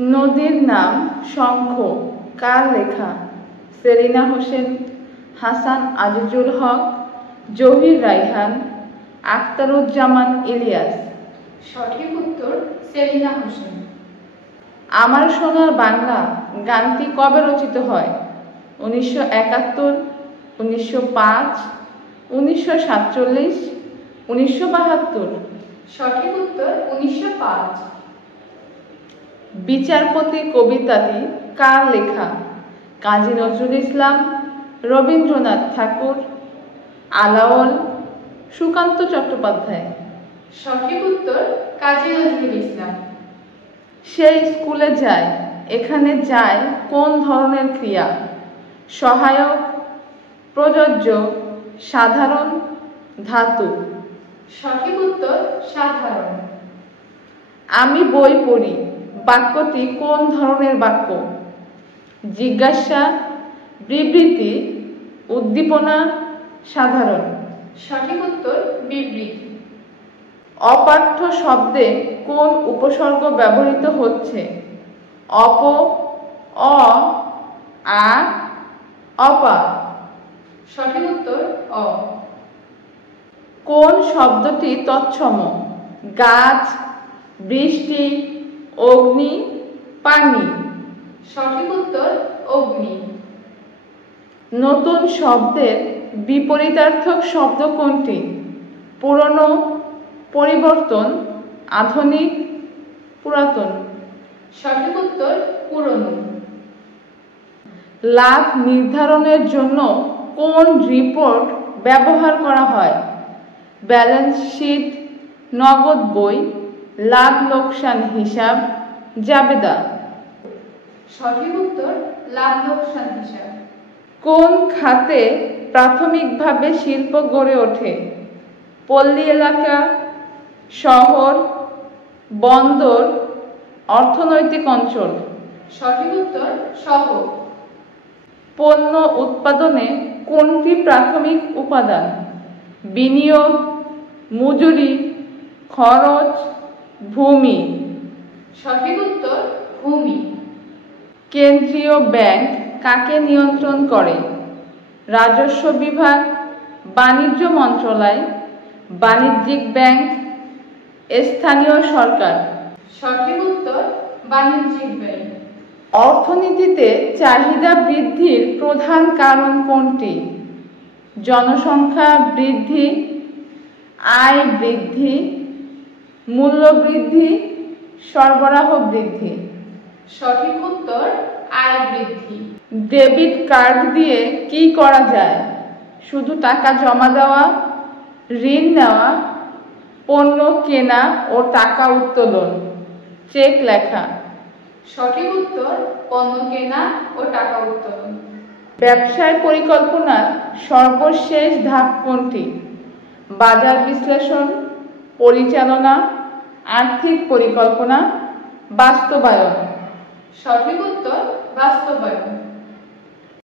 নদীর নাম শঙ্খ কার লেখা? সেলিনা হোসেন, হাসান আজিজুল হক, জহির রায়হান, আখতারুজ্জামান ইলিয়াস। সঠিক উত্তর সেলিনা হোসেন। আমার সোনার বাংলা গানটি কবে রচিত হয়? 1971, 1905, 1947, 1972। সঠিক উত্তর 1905। বিচারপতি কবিতাটি কার লেখা? কাজী নজরুল ইসলাম, রবীন্দ্রনাথ ঠাকুর, আলাওল, সুকান্ত চট্টোপাধ্যায়। সঠিক উত্তর কাজী নজরুল ইসলাম। সেই স্কুলে যায়, এখানে যায় কোন ধরনের ক্রিয়া? সহায়ক, প্রযোজ্য, সাধারণ, ধাতু। সঠিক উত্তর সাধারণ। আমি বই পড়ি বাক্যটি কোন ধরনের বাক্য? জিজ্ঞাসা, বিবৃতি, উদ্দীপনা, সাধারণ। সঠিক উত্তর বিবৃতি। অপাঠ্য শব্দে কোন উপসর্গ ব্যবহৃত হচ্ছে? অপ, অ, আ, অপা। সঠিক উত্তর অ। কোন শব্দটি তৎসম? গাছ, বৃষ্টি, অগ্নি, পানি। সঠিক উত্তর অগ্নি। নতুন শব্দের বিপরীতার্থক শব্দ কোনটি? পুরনো, পরিবর্তন, আধুনিক, পুরাতন। সঠিক উত্তর পুরনো। লাভ নির্ধারণের জন্য কোন রিপোর্ট ব্যবহার করা হয়? ব্যালেন্স শিট, নগদ বই, লাভ লোকসান হিসাব, জাবেদা। সঠিক উত্তর লাভ লোকসান হিসাব। কোন খাতে প্রাথমিকভাবে শিল্প গড়ে ওঠে? পল্লী এলাকা, শহর, বন্দর, অর্থনৈতিক অঞ্চল। সঠিক উত্তর শহর। পণ্য উৎপাদনে কোনটি প্রাথমিক উপাদান? বিনিয়োগ, মজুরি, খরচ, ভূমি। সঠিক উত্তর ভূমি। কেন্দ্রীয় ব্যাংক কাকে নিয়ন্ত্রণ করে? রাজস্ব বিভাগ, বাণিজ্য মন্ত্রণালয়, বাণিজ্যিক ব্যাংক, স্থানীয় সরকার। সঠিক উত্তর বাণিজ্যিক ব্যাংক। অর্থনীতিতে চাহিদা বৃদ্ধির প্রধান কারণ কোনটি? জনসংখ্যা বৃদ্ধি, আয় বৃদ্ধি, মূল্য বৃদ্ধি, সরবরাহ বৃদ্ধি। সঠিক উত্তর আয় বৃদ্ধি। ডেবিট কার্ড দিয়ে কি করা যায়? শুধু টাকা জমা দেওয়া, ঋণ নেওয়া, পণ্য কেনা ও টাকা উত্তোলন, চেক লেখা। সঠিক উত্তর পণ্য কেনা ও টাকা উত্তোলন। ব্যবসায় পরিকল্পনার সর্বশেষ ধাপ কোনটি? বাজার বিশ্লেষণ, পরিচালনা, আর্থিক পরিকল্পনা, বাস্তবায়ন। সঠিক উত্তর বাস্তবায়ন।